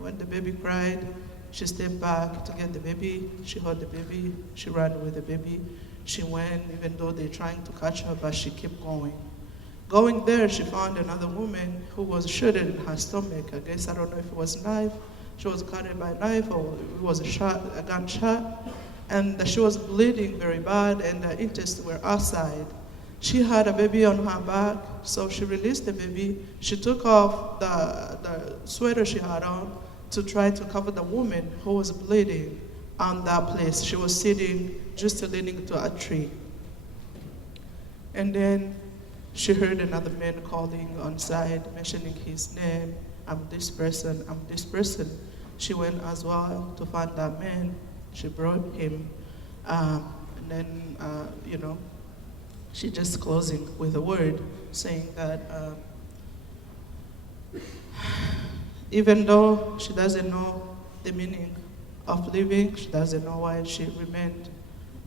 When the baby cried, she stepped back to get the baby. She held the baby. She ran with the baby. She went, even though they're trying to catch her, but she kept going. Going there, she found another woman who was shooting in her stomach. I guess, I don't know if it was a knife. She was cut by a knife, or it was a gunshot. And she was bleeding very bad, and the intestines were outside. She had a baby on her back, so she released the baby. She took off the sweater she had on to try to cover the woman who was bleeding on that place. She was sitting just leaning to a tree. And then she heard another man calling on side, mentioning his name. I'm this person, I'm this person. She went as well to find that man. She brought him. And then, she just closing with a word saying that even though she doesn't know the meaning of living, she doesn't know why she remained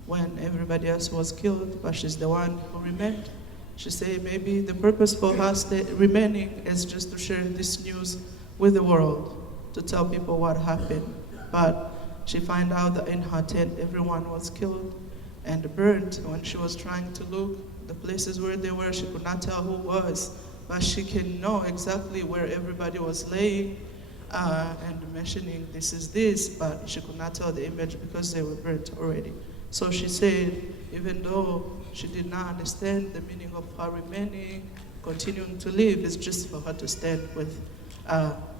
when everybody else was killed, but she's the one who remained. She said maybe the purpose for her remaining is just to share this news with the world, to tell people what happened. But she found out that in her tent, everyone was killed and burnt. When she was trying to look the places where they were, she could not tell who was, but she can know exactly where everybody was laying and mentioning this is this, but she could not tell the image because they were burnt already. So she said, even though she did not understand the meaning of her remaining, continuing to live, is just for her to stand with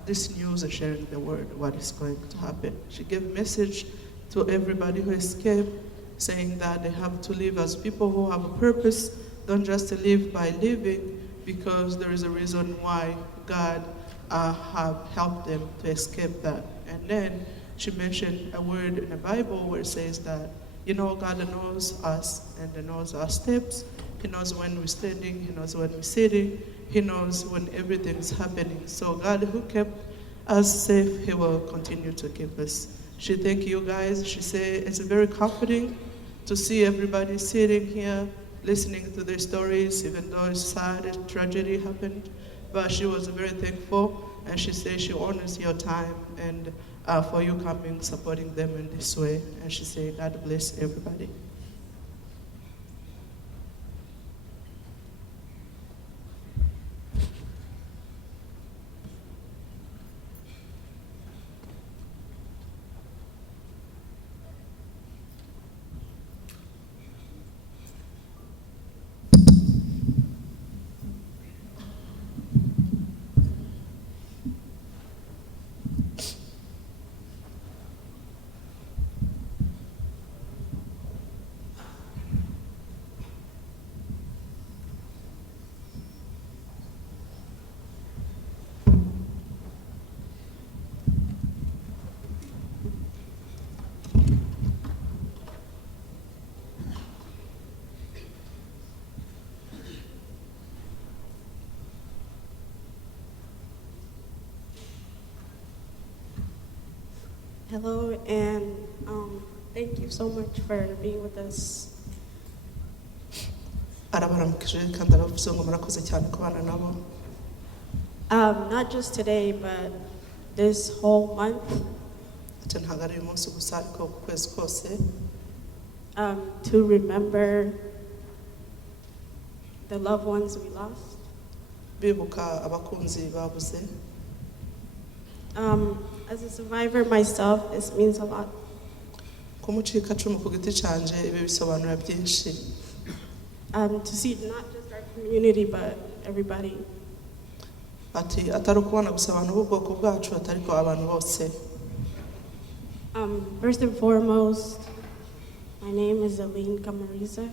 this news and sharing the word, what is going to happen. She gave a message to everybody who escaped, saying that they have to live as people who have a purpose, don't just live by living, because there is a reason why God have helped them to escape that. And then she mentioned a word in the Bible where it says that, God knows us and knows our steps. He knows when we're standing, He knows when we're sitting, He knows when everything's happening. So God who kept us safe, He will continue to keep us. She thanked you guys. She said it's very comforting to see everybody sitting here, listening to their stories, even though it's sad, a tragedy happened. But she was very thankful, and she said she honors your time and for you coming, supporting them in this way. And she said, God bless everybody. Hello, and thank you so much for being with us. Not just today, but this whole month. To remember the loved ones we lost. As a survivor myself, this means a lot. To see not just our community, but everybody. First and foremost, my name is Aline Kamariza.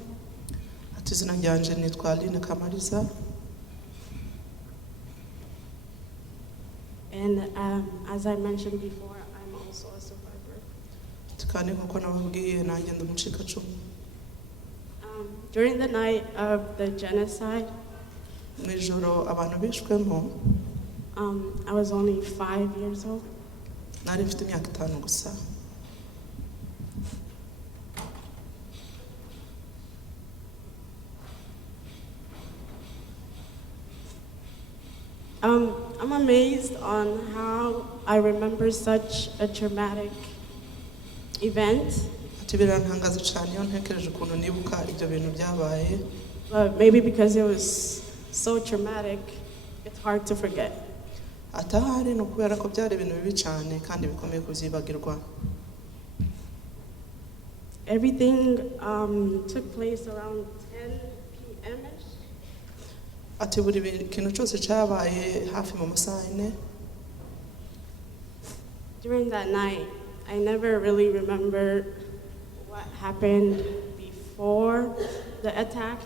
And as I mentioned before, I'm also a survivor. During the night of the genocide, I was only 5 years old. I'm I'm amazed on how I remember such a traumatic event. ati birantangaza cyane iyo ntekereje ukuntu nibuka ibyo bintu byabaye. But maybe because it was so traumatic, it's hard to forget. atahari no kubera ko byari ibintu bibi cyane kandi bikomeye kubyibagirwa. Everything took place around 10 p.m.ish. ati buri kintu cyose cyabaye hafi mu masaha 4. During that night, I never really remember what happened before the attack.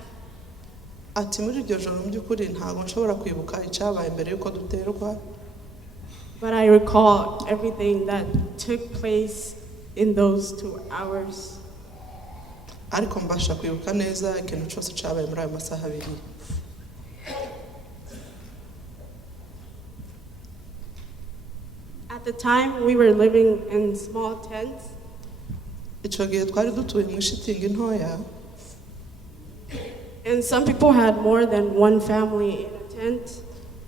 ati muri iryo joro mu by'ukuri ntabwo nshobora kwibuka icyabaye mbere yuko duterwa. But I recall everything that took place in those 2 hours. ariko mbasha kwibuka neza ikintu cyose cyabaye muri ayo masaha 2. At the time, we were living in small tents. icyo gihe twari dutuye mu ishitingi ntoya. And some people had more than one family in a tent.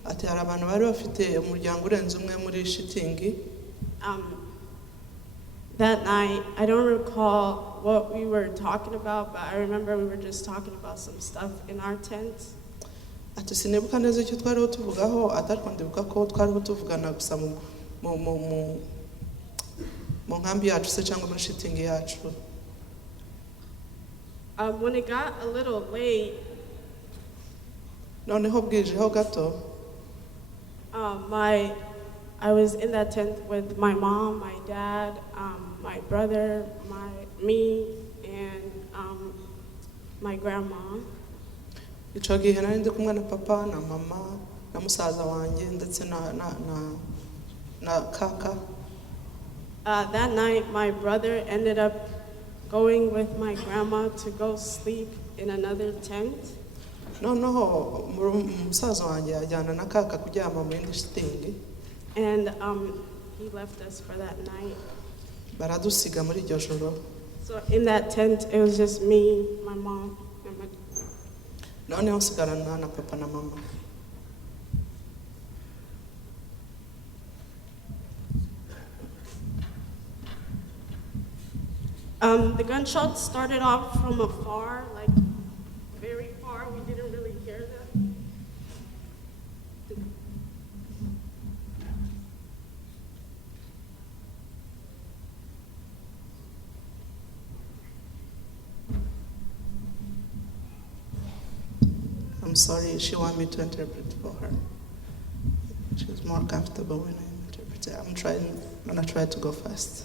ati hari abantu bari bafite umuryango urenze umwe muri shitingi. That night, I don't recall what we were talking about, but I remember we were just talking about some stuff in our tent. ati sinibuka neza icyo twariho tuvugaho atariko ndibuka ko twariho tuvugana gusa mu nkambi yacu se cyangwa muri shitingi yacu. When it got a little late, noneho bwijeho gato. I was in that tent with my mom, my dad, my brother, me, and my grandma. icyo gihe nari ndi kumwe na papa na mama na musaza wanjye ndetse na kaka. That night, my brother ended up going with my grandma to go sleep in another tent. noneho musaza wanjye yajyana na kaka kuryama mu yindi shitingi. And he left us for that night. baradusiga muri iryo joro. So in that tent, it was just me, my mom, and my dad. noneho nsigarana na papa na mama. The gunshots started off from afar, like very far. We didn't really hear them. I'm sorry, she wanted me to interpret for her. She's more comfortable when I interpret. I'm gonna try to go fast.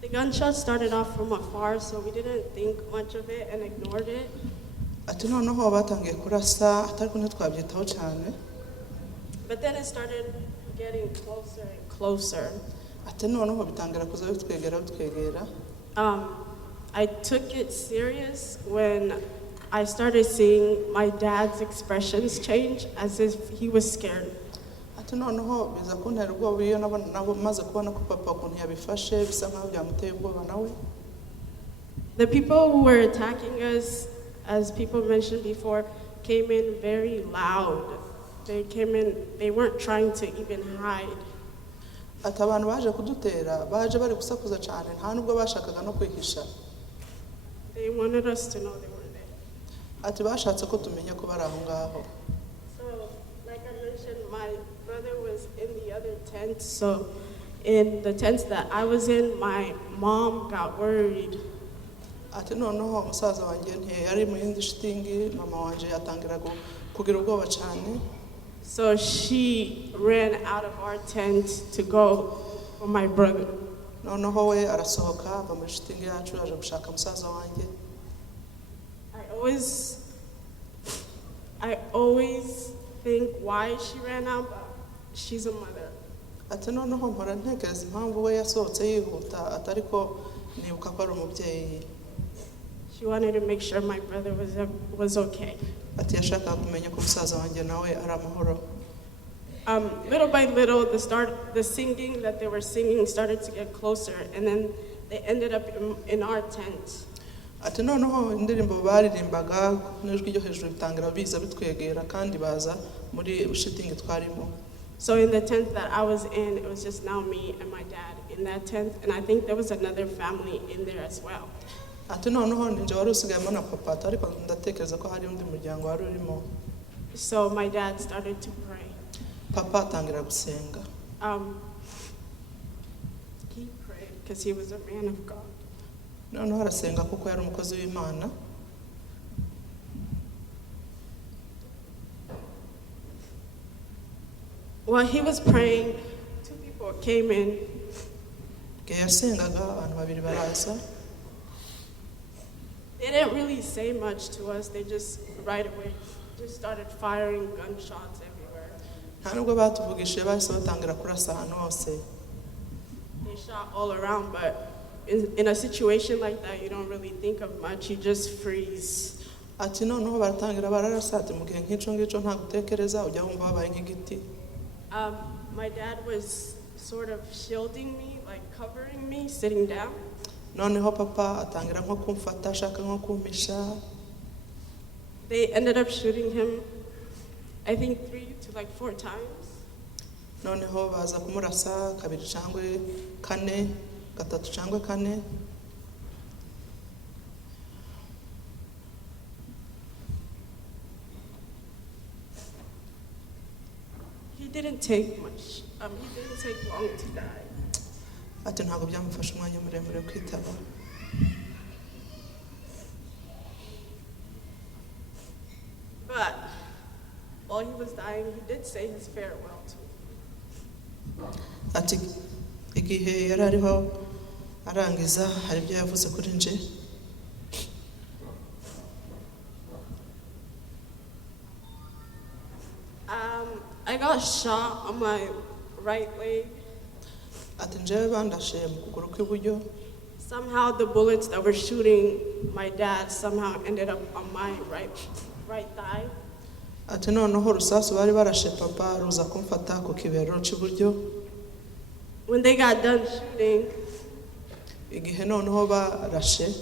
The gunshots started off from afar, so we didn't think much of it and ignored it. ati noneho batangiye kurasa atariko ntitwabyitaho cyane. But then it started getting closer and closer. ati noneho bitangira kuza bitwegera. I took it serious when I started seeing my dad's expressions change as if he was scared. ati noneho biza kuntera ubwoba iyo nabo maze kubona ko papa ukuntu yabifashe bisa nkaho byamuteye ubwoba nawe. The people who were attacking us, as people mentioned before, came in very loud. They came in, they weren't trying to even hide. ati abantu baje kudutera baje bari gusakuza cyane nta nubwo bashakaga no kwihisha. They wanted us to know they were there. ati bashatse ko tumenya ko bari aho ngaho. So, like I mentioned, my brother was in the other tent. So, in the tent that I was in, my mom got worried. ati noneho musaza wanjye yari mu yindi shitingi, mama wanje yatangira kugira ubwoba cyane. So she ran out of our tent to go for my brother. noneho we arasohoka ava muri shitingi yacu aje gushaka musaza wanjye. I always think why she ran out, but she's a mother. ati noneho mpora ntekereza impamvu we yasohotse yihuta atariko nibuka ko ari umubyeyi. She wanted to make sure my brother was okay. ati yashakaga kumenya ko musaza wanjye nawe ari amahoro. Little by little, the singing that they were singing started to get closer, and then they ended up in our tent. ati noneho indirimbo baririmbaga n'ijwi ryo hejuru bitangira biza bitwegera kandi baza muri shitingi twarimo. So in the tent that I was in, it was just now me and my dad in that tent, and I think there was another family in there as well. ati noneho ninjye wari usigayemo na papa ati ariko ndatekereza ko hari undi muryango wari urimo. So my dad started to pray. Papa atangira gusenga. He prayed because he was a man of God. Noneho arasenga kuko yari umukozi w'Imana. While he was praying, two people came in. Igihe yasengaga abantu babiri baraza. They didn't really say much to us. They just right away just started firing gunshots everywhere. Nta nubwo batuvugishije bahise batangira kurasa ahantu hose. They shot all around, but in a situation like that, you don't really think of much. You just freeze. Ati noneho baratangira bararasa ati mu gihe nk'icyo ngicyo nta gutekereza ujya wumva wabaye nk'igiti. My dad was sort of shielding me, like covering me, sitting down. Noneho papa atangira nko kumfata ashaka nko kumpisha. They ended up shooting him, I think 3 to like 4 times. Noneho baza kumurasa kabiri cyangwa kane, gatatu cyangwa kane. He didn't take much. He didn't take long to die. Ati ntabwo byamufashe umwanya muremure kwitaba. But while he was dying, he did say his farewell to me. Ati igihe yari ariho arangiza hari ibyo yavuze kuri nje. I got shot on my right leg. Ati njyewe bandashe mu kuguru kw'iburyo. Somehow the bullets that were shooting my dad somehow ended up on my right thigh. Ati noneho rusasu bari barashe papa ruza kumfata ku kibero cy'iburyo. When they got done shooting, igihe noneho barashe,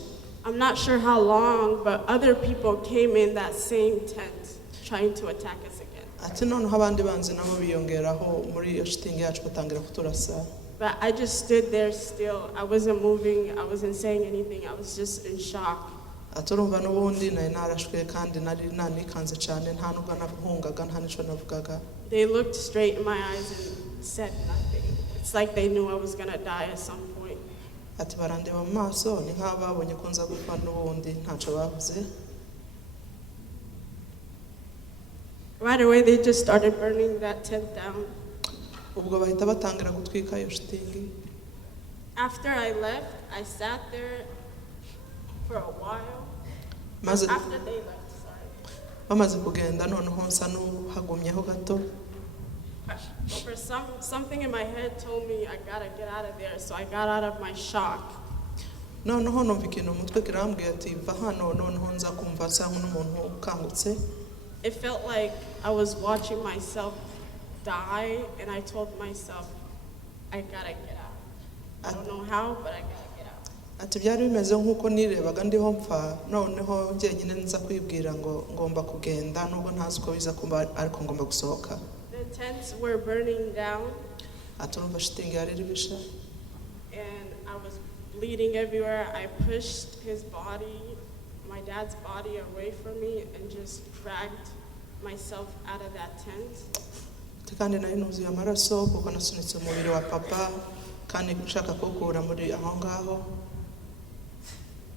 I'm not sure how long, but other people came in that same tent trying to attack us again. Ati noneho abandi banzi nabo biyongeraho muri iyo shitingi yacu batangira kuturasa. But I just stood there still. I wasn't moving. I wasn't saying anything. I was just in shock. Ati urumva n'ubundi nari narashwe kandi nari nanikanze cyane nta nubwo nahungaga nta n'icyo navugaga. They looked straight in my eyes and said nothing. It's like they knew I was going to die at some point. Ati barandeba mu maso ni nk'aho babonye ko nza gupfa n'ubundi ntacyo bavuze. Right away, they just started burning that tent down. Ubwo bahita batangira gutwika iyo shitingi. After I left, I sat there for a while. After they left, sorry. Bamaze kugenda noneho nsa n'uhagumyeho gato. For something in my head told me I gotta get out of there, so I got out of my shock. Noneho numva ikintu umutwe kirambwiye ati va hano noneho nza kumva nsa nk'umuntu ukangutse. It felt like I was watching myself die, and I told myself, I gotta get out. I don't know how, but I gotta get out. Ati byari bimeze nk'uko nirebaga ndiho mpfa noneho njyenyine nza kwibwira ngo ngomba kugenda nubwo ntazi uko biza kuba ariko ngomba gusohoka. The tents were burning down. Ati urumva shitingi yari iri bisha. And I was bleeding everywhere. I pushed his body, my dad's body, away from me and just dragged myself out of that tent. Kandi nari nuzuye amaraso kuko nasunitse umubiri wa papa kandi nshaka kugura muri aho ngaho.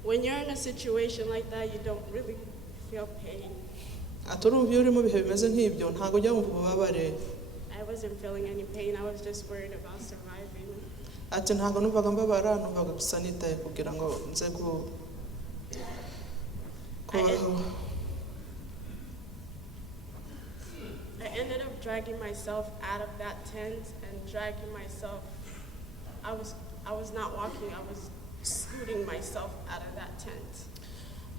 When you're in a situation like that, you don't really feel pain. Ati urumva iyo uri mu bihe bimeze nk'ibyo ntabwo ujya wumva ububabare. I wasn't feeling any pain. I was just worried about surviving. Ati ntabwo numvaga mbabara numvaga gusa nitaye kugira ngo nze kubaho. I ended up dragging myself out of that tent and dragging myself. I was not walking. I was scooting myself out of that tent.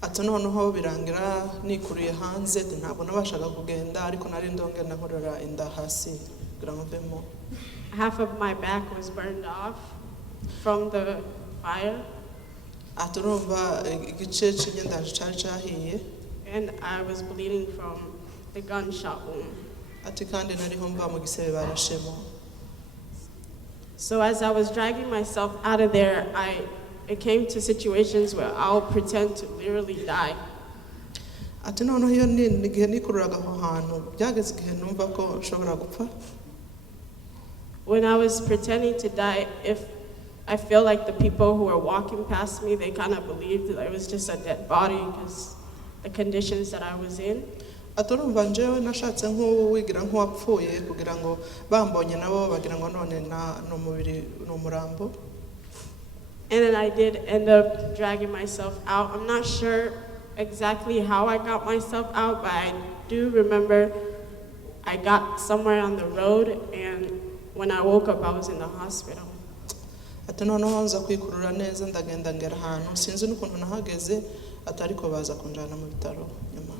Ati noneho birangira nikuriye hanze ntabwo nabashaga kugenda ariko nari ndongera nkorora inda hasi kugira ngo mvemo. Half of my back was burned off from the fire. Ati urumva igice cy'ingendanji cyari cyahiye. And I was bleeding from the gunshot wound. ati kandi nariho mva mu gisebe barashemo. So as I was dragging myself out of there, it came to situations where I'll pretend to literally die. Ati noneho iyo nigihe nikururaga aho hantu byageze igihe numva ko nshobora gupfa. When I was pretending to die, if I feel like the people who were walking past me, they kind of believed that I was just a dead body because the conditions that I was in. Aturumva njewe nashatse nk'uwigira nk'uwapfuye kugira ngo bambonye nabo bagira ngo none no mubiri no murambo. And then I did end up dragging myself out. I'm not sure exactly how I got myself out, but I do remember I got somewhere on the road, and when I woke up, I was in the hospital. Ati noneho nza kwikurura neza ndagenda ngera ahantu sinzi n'ukuntu nahageze atariko baza kunjana mu bitaro nyuma.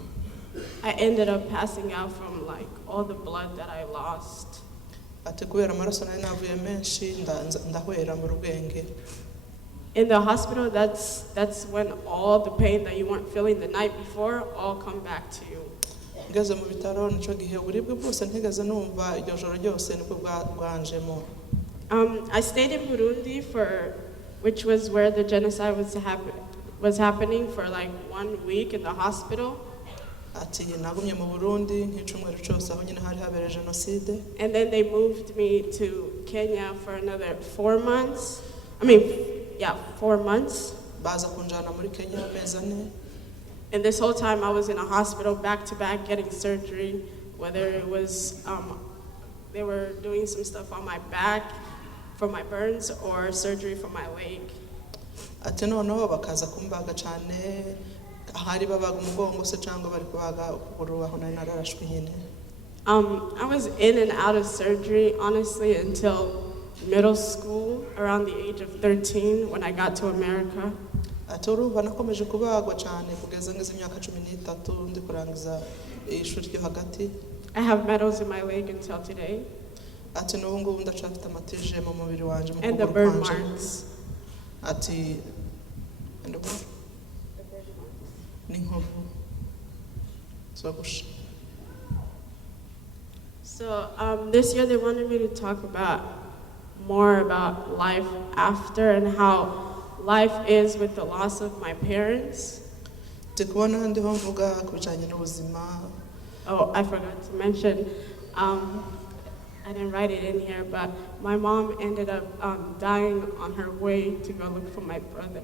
I ended up passing out from like all the blood that I lost. Ati kubera amaraso nari navuye menshi ndahwera mu rubwenge. In the hospital, that's when all the pain that you weren't feeling the night before all come back to you. Ngeze mu bitaro nico gihe uburibwe bwose ntigeze numva iryo joro ryose nibwo bwanjemo. I stayed in Burundi which was where the genocide was happening for like 1 week in the hospital. Ati nagumye mu Burundi nk'icumweru cyose aho nyine hari habere genocide. And then they moved me to Kenya for another 4 months. 4 months. Baza kunjana muri Kenya amezi ane. And this whole time I was in a hospital back to back getting surgery, whether it was they were doing some stuff on my back for my burns or surgery for my leg. Ati noneho bakaza kumbaga cyane ahari babaga umugongo se cyangwa bari kubaga ukuguru aho nari nararashwe nyine. I was in and out of surgery honestly until middle school, around the age of 13 when I got to America. Ati urumva nakomeje kubagwa cyane kugeza ngeze imyaka 13 ndi kurangiza ishuri ryo hagati. I have medals in my leg until today. Ati n'ubu ngubu ndacafite amatije mu mubiri wanje mu and the kuguru burn kwanje. marks. Ati n'inkovu zogusha. So this year they wanted me to talk more about life after and how life is with the loss of my parents. Tikubona ndiho mvuga kubijanye n'ubuzima. Oh, I forgot to mention, I didn't write it in here, but my mom ended up dying on her way to go look for my brother.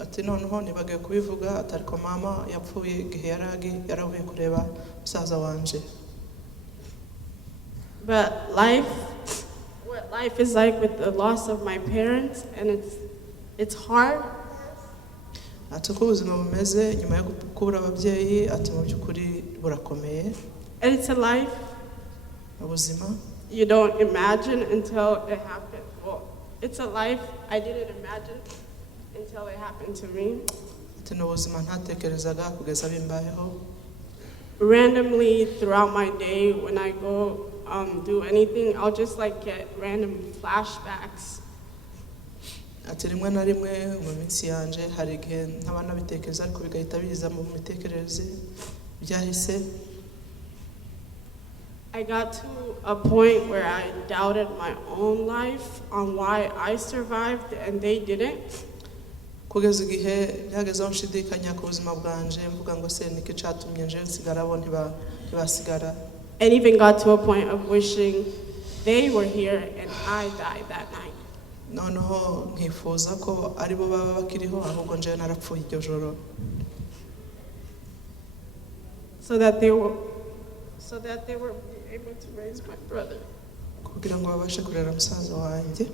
Ati noneho nibagiye kubivuga atariko mama yapfuye igihe yaravuye kureba musaza wanje. But what life is like with the loss of my parents, and it's hard. Ati uko ubuzima bumeze nyuma yo kubura ababyeyi ati mu by'ukuri burakomeye. And it's a life Ubuzima you don't imagine until it happened. Well, it's a life I didn't imagine until it happened to me. ati n'ubuzima ntatekerezaga kugeza bimbayeho. Randomly throughout my day, when I go do anything, I'll just like get random flashbacks. Ati rimwe na rimwe mu minsi yanje hari igihe nkaba nabitekereza ariko bigahita biza mu mitekerereze byahise. I got to a point where I doubted my own life on why I survived and they didn't. Kugeza igihe byagezeho nshidikanya ku buzima bwanje mvuga ngo se niki catumye nje nsigara bo ntibasigara. And even got to a point of wishing they were here and I died that night. Noneho nkifuza ko ari bo baba bakiriho ahubwo nje narapfuye iryo joro. So that they were able to raise my brother. Kugira ngo babashe kurera musaza wanjye.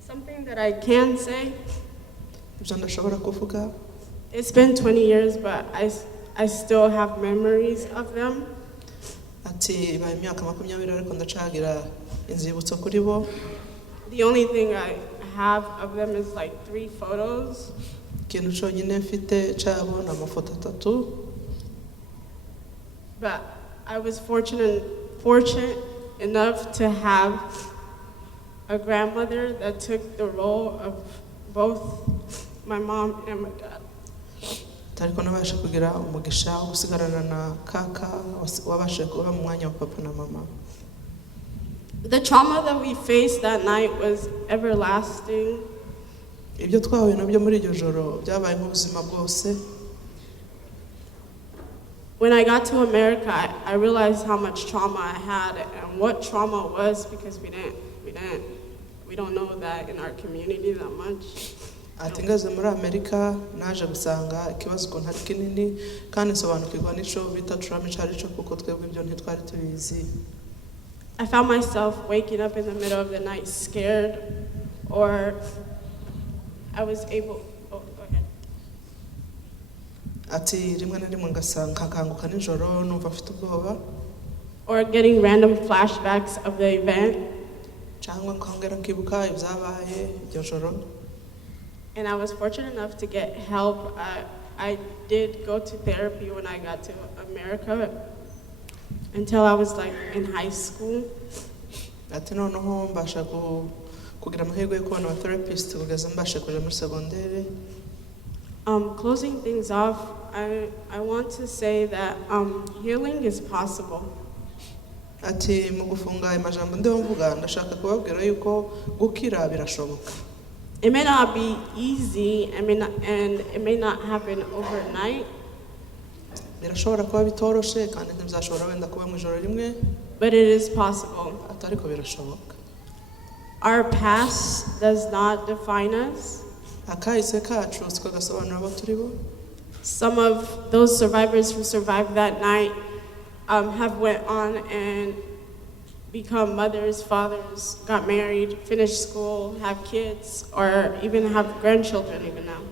Something that I can say, Ibyo ndashobora kuvuga. it's been 20 years, but I still have memories of them. Ati ba imyaka 20 ariko ndacagira inzibutso kuri bo. The only thing I have of them is like 3 photos. Ikintu cyonyine mfite cyabo ni amafoto 3. But I was fortunate enough to have a grandmother that took the role of both my mom and my dad. ariko nabasha kugira umugisha wo gusigarana na kaka wabasha kuba mu mwanya wa papa na mama. The trauma that we faced that night was everlasting. Ibyo twahuye nabyo muri iryo joro byabaye nk'ubuzima bwose. When I got to America, I realized how much trauma I had and what trauma was, because we don't know that in our community that much. Ati ngaze muri Amerika naje gusanga ikibazo ukuntu ari kinini kandi nsobanukirwa n'ico bita trauma icyo ari cyo kuko twebwe ibyo ntitwari tubizi. I found myself waking up in the middle of the night scared, or I was able. Oh, go ahead. Ati rimwe na rimwe nkakanguka nijoro numva mfite ubwoba. Or getting random flashbacks of the event. Cyangwa nkongera nkibuka ibyabaye iryo joro. And I was fortunate enough to get help. I did go to therapy when I got to America until I was like in high school. Ati noneho mbasha kugira amahirwe yo kubona therapist kugeza mbashe kuja muri segondere. Closing things off, I want to say that healing is possible. Ati mu gufunga amajambo ndiho mvuga ndashaka kubabwira yuko gukira birashoboka. It may not be easy, and it may not happen overnight. Birashobora kuba bitoroshe kandi ntibizashobora wenda kuba mu ijoro rimwe. But it is possible. Ati ariko birashoboka. Our past does not define us. Akahise kacu siko gasobanura abo turi bo. Some of those survivors who survived that night have went on and become mothers, fathers, got married, finished school, have kids, or even have grandchildren even now.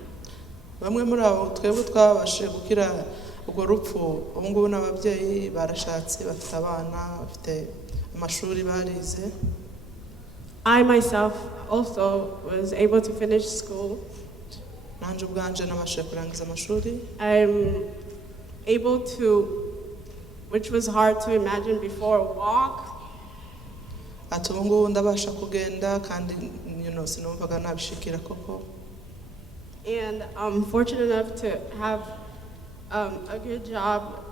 Bamwe muri abo twebwe twabashe gukira ubwo rupfu ubu ngubu n'ababyeyi barashatse bafite abana bafite amashuri barize. I myself also was able to finish school. Nanje ubwanje nabashe kurangiza amashuri. I'm able to, which was hard to imagine before, walk. Ati ubu ngubu ndabasha kugenda kandi sinumvaga nabishikira koko. And I'm fortunate enough to have a good job.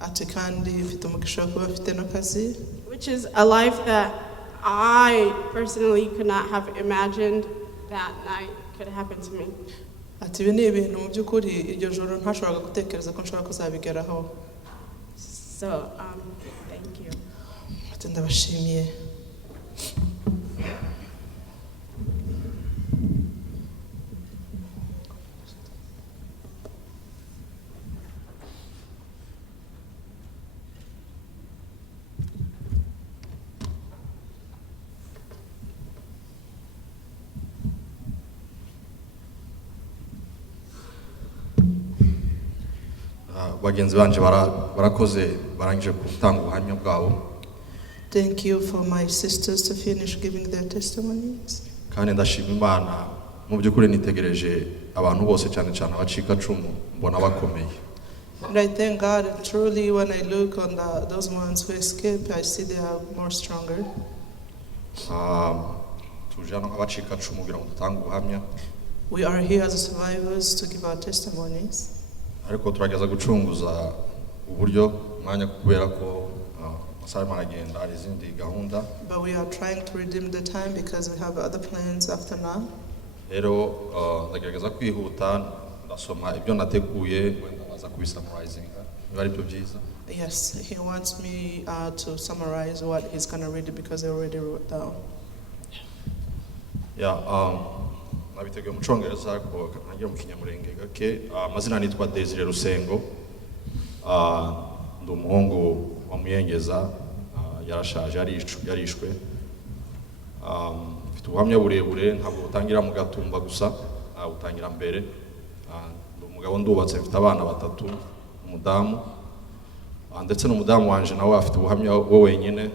Ati kandi mfite umugisha wo kuba mfite n'akazi. Which is a life that I personally could not have imagined that night could happen to me. Ati ibi ni ibintu mu by'ukuri iryo joro ntashobora gutekereza ko nshobora kuzabigeraho. So, thank you. Ati ndabashimiye. Bagenzi banje barakoze barangije gutanga ubuhamya bwabo. Thank you for my sisters to finish giving their testimonies. Kandi ndashima Imana mu by'ukuri nitegereje abantu bose cyane cyane abacika cumu mbona bakomeye. And I thank God, and truly when I look on those ones who escape, I see they are more stronger. Tujana abacika cumu kugira ngo dutange ubuhamya. We are here as survivors to give our testimonies. Ariko turageza gucunguza uburyo mwanya kubera ko amasaha maragenda ari izindi gahunda. But we are trying to redeem the time because we have other plans after now. Rero ndagerageza kwihuta ndasoma ibyo nateguye wenda baza kubisummarizinga niba ari byo byiza. Yes, he wants me to summarize what he's going to read because I already wrote down. Yeah, nabiteguye mu Cyongereza ko ntangira mu Kinyamurenge gake. Amazina nitwa Desire Rusengo. Ndi umuhungu wa Muyengeza, yarashaje yarishwe. Mfite ubuhamya burebure ntabwo butangira mu Gatumba gusa, butangira mbere. Ndi umugabo ndubatse, mfite abana batatu, umudamu. Ndetse n'umudamu wanje nawe afite ubuhamya we wenyine,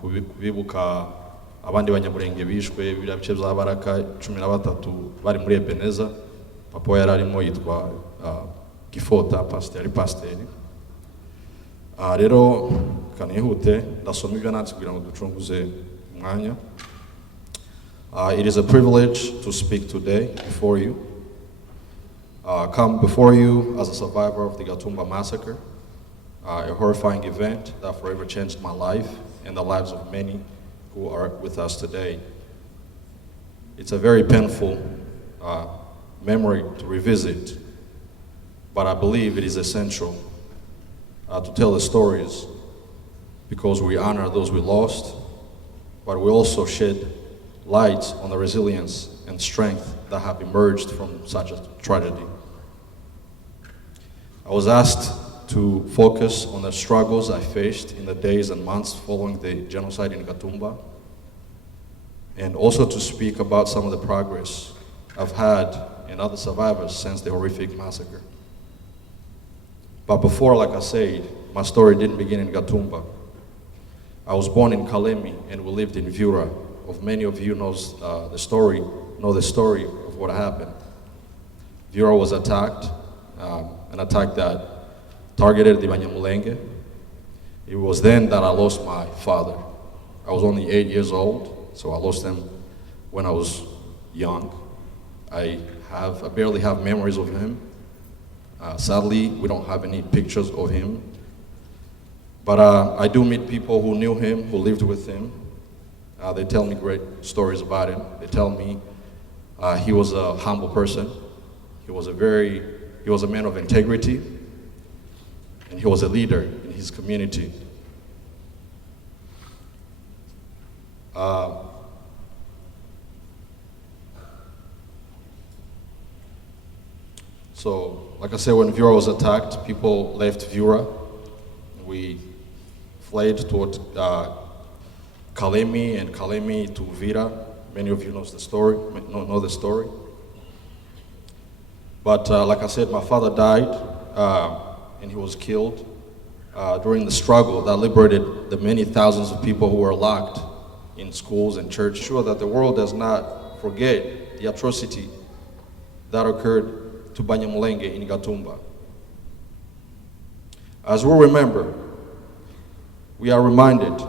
kubibuka abandi banyamurenge bishwe bira bice bya Baraka 13 bari muri Ebeneza. Papa yari arimo yitwa Gifota, pasiteri. Rero kanihute ndasoma ibyo nanditse kugira ngo ducunguze mwanya. It is a privilege to speak today before you. Come before you as a survivor of the Gatumba massacre, a horrifying event that forever changed my life and the lives of many who are with us today. It's a very painful memory to revisit, but I believe it is essential to tell the stories because we honor those we lost, but we also shed light on the resilience and strength that have emerged from such a tragedy. I was asked to focus on the struggles I faced in the days and months following the genocide in Gatumba, and also to speak about some of the progress I've had and other survivors since the horrific massacre. But before, like I said, my story didn't begin in Gatumba. I was born in Kalemi and we lived in Vura. Of many of you know the story of what happened. Vura was attacked, an attack that targeted the Banyamulenge. It was then that I lost my father. I was only 8 years old, so I lost him when I was young. I barely have memories of him. Sadly, we don't have any pictures of him. But I do meet people who knew him, who lived with him. They tell me great stories about him. They tell me he was a humble person. He was a man of integrity, and he was a leader in his community. So, like I said, when Vura was attacked, people left Vura. We fled toward Kalemi and Kalemi to Vira. Many of you know the story. But like I said, my father died and he was killed during the struggle that liberated the many thousands of people who were locked in schools and church. Sure that the world does not forget the atrocity that occurred to Banyamulenge in Gatumba. As we remember, we are reminded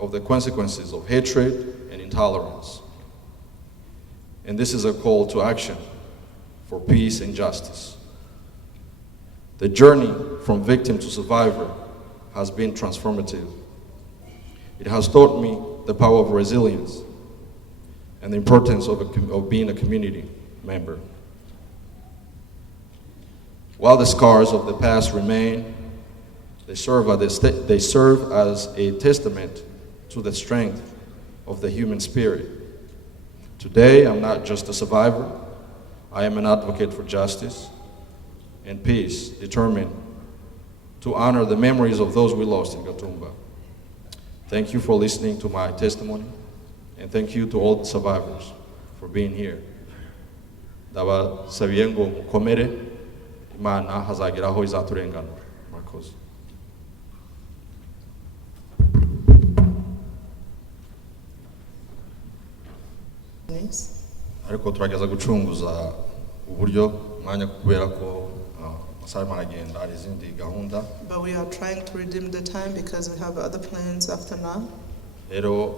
of the consequences of hatred and intolerance. And this is a call to action for peace and justice. The journey from victim to survivor has been transformative. It has taught me the power of resilience and the importance of being a community member. While the scars of the past remain, they serve as a testament to the strength of the human spirit. Today, I'm not just a survivor, I am an advocate for justice and peace, determined to honor the memories of those we lost in Gatumba. Thank you for listening to my testimony, and thank you to all the survivors for being here. Ndabasabiye ngo mukomere, Imana hazageraho izaturengana. Murakoze. Ariko turageza gucunguza uburyo mwanya kubera ko amasaha maragenda hari izindi gahunda. But we are trying to redeem the time because we have other plans after now. Rero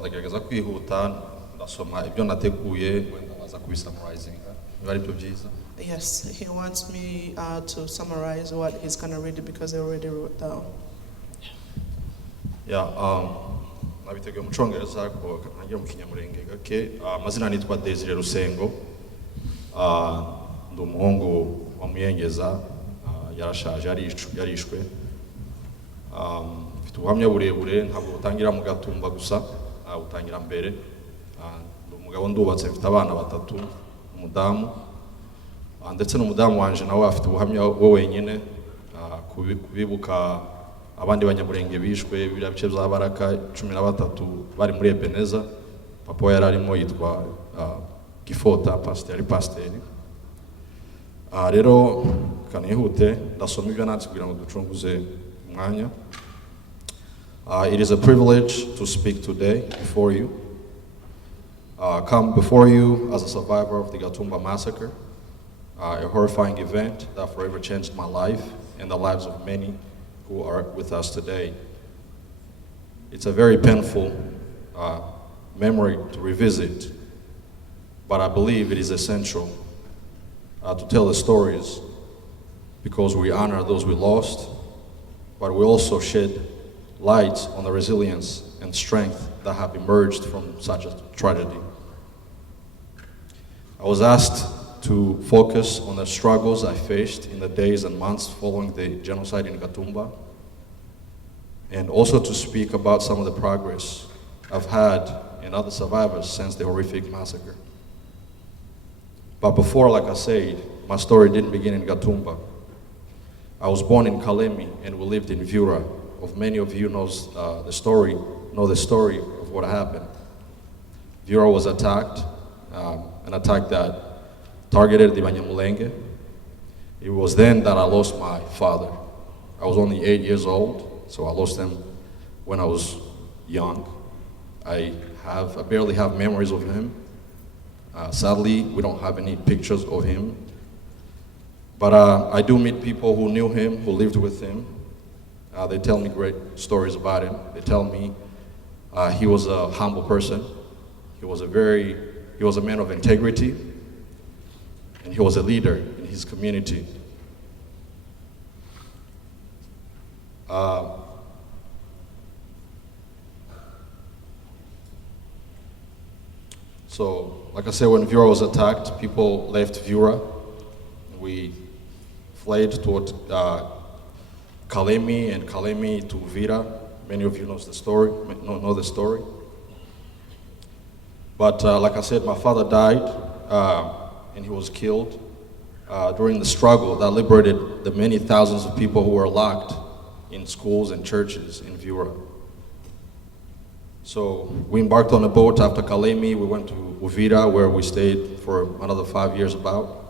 ndagerageza kwihuta ndasoma ibyo nateguye wenda baza kubisummarizing. Biba ari byo byiza. Yes, he wants me to summarize what he's going to read because I already wrote down. Yeah, nabiteguye mu Cyongereza ariko ntangira mu Kinyamulenge gake. Amazina nitwa Desire Rusengo. Ndi umuhungu wa Muyengeza, yarashaje yarishwe. Mfite ubuhamya burebure, ntabwo butangira mu Gatumba gusa, butangira mbere. Ndi umugabo ndubatse, mfite abana batatu, umudamu. Ndetse n'umudamu wanje nawe afite ubuhamya we wenyine kubibuka abandi banyamurenge bishwe biriya bice bya Baraka 13 bari muri Ebeneza. Papa yari arimo yitwa Gifota, pasiteri. Rero kanihute ndasoma ibyo nanditse kugira ngo ducunguze umwanya. It is a privilege to speak today before you. Come before you as a survivor of the Gatumba massacre, a horrifying event that forever changed my life and the lives of many who are with us today. It's a very painful memory to revisit, but I believe it is essential to tell the stories because we honor those we lost, but we also shed light on the resilience and strength that have emerged from such a tragedy. I was asked to focus on the struggles I faced in the days and months following the genocide in Gatumba, and also to speak about some of the progress I've had and other survivors since the horrific massacre. But before, like I said, my story didn't begin in Gatumba. I was born in Kalemi and we lived in Vyura. Of many of you know the story of what happened. Vyura was attacked, an attack that targeted the Banyamulenge. It was then that I lost my father. I was only 8 years old, so I lost him when I was young. I barely have memories of him. Sadly, we don't have any pictures of him. But I do meet people who knew him, who lived with him. They tell me great stories about him. They tell me he was a humble person. He was a man of integrity, and he was a leader in his community. So, like I said, when Vyura was attacked, people left Vyura. We fled toward Kalemi and Kalemi to Uvira. Many of you know the story. But like I said, my father died and he was killed during the struggle that liberated the many thousands of people who were locked in schools and churches in Vyura. So we embarked on a boat after Kalemi. We went to Uvira, where we stayed for another 5 years about.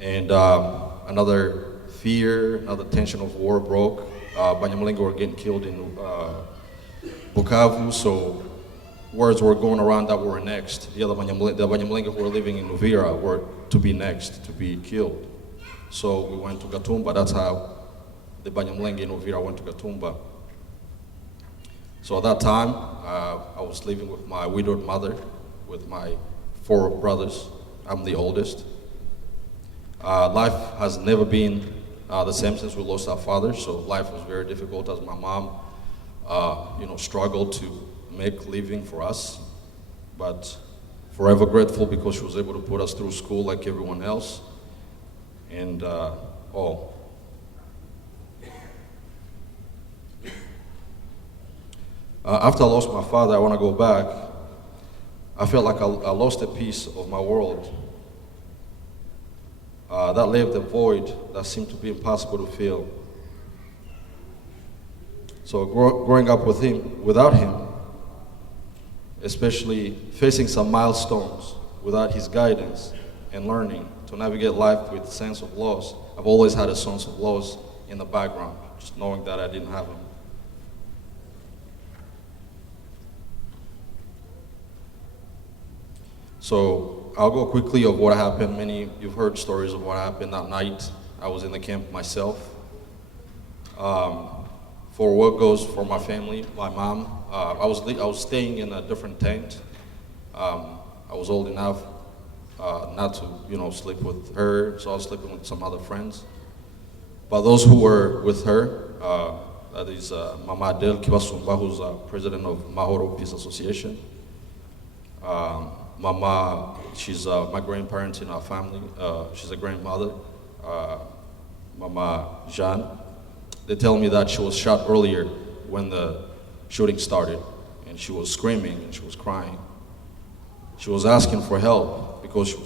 And another fear, another tension of war broke. Banyamulenge were getting killed in Bukavu, so words were going around that we were next. The Banyamulenge who were living in Uvira were to be next, to be killed. So we went to Gatumba. That's how the Banyamulenge in Uvira went to Gatumba. So at that time, I was living with my widowed mother, with my 4 brothers. I'm the oldest. Life has never been the same since we lost our father, so life was very difficult as my mom, struggled to make living for us, but forever grateful because she was able to put us through school like everyone else, and all. After I lost my father, I want to go back. I felt like I lost a piece of my world. That left a void that seemed to be impossible to fill. So growing up without him, especially facing some milestones without his guidance and learning to navigate life with a sense of loss, I've always had a sense of loss in the background, just knowing that I didn't have him. So I'll go quickly of what happened. You've heard stories of what happened that night. I was in the camp myself. For what goes for my family, my mom, I was staying in a different tent. I was old enough not to sleep with her, so I was sleeping with some other friends. But those who were with her, that is Mama Adele Kibasumba, who's president of Mahoro Peace Association. Mama, she's my grandparent in our family. She's a grandmother, Mama Jeanne. They tell me that she was shot earlier when the shooting started, and she was screaming and she was crying. She was asking for help because she was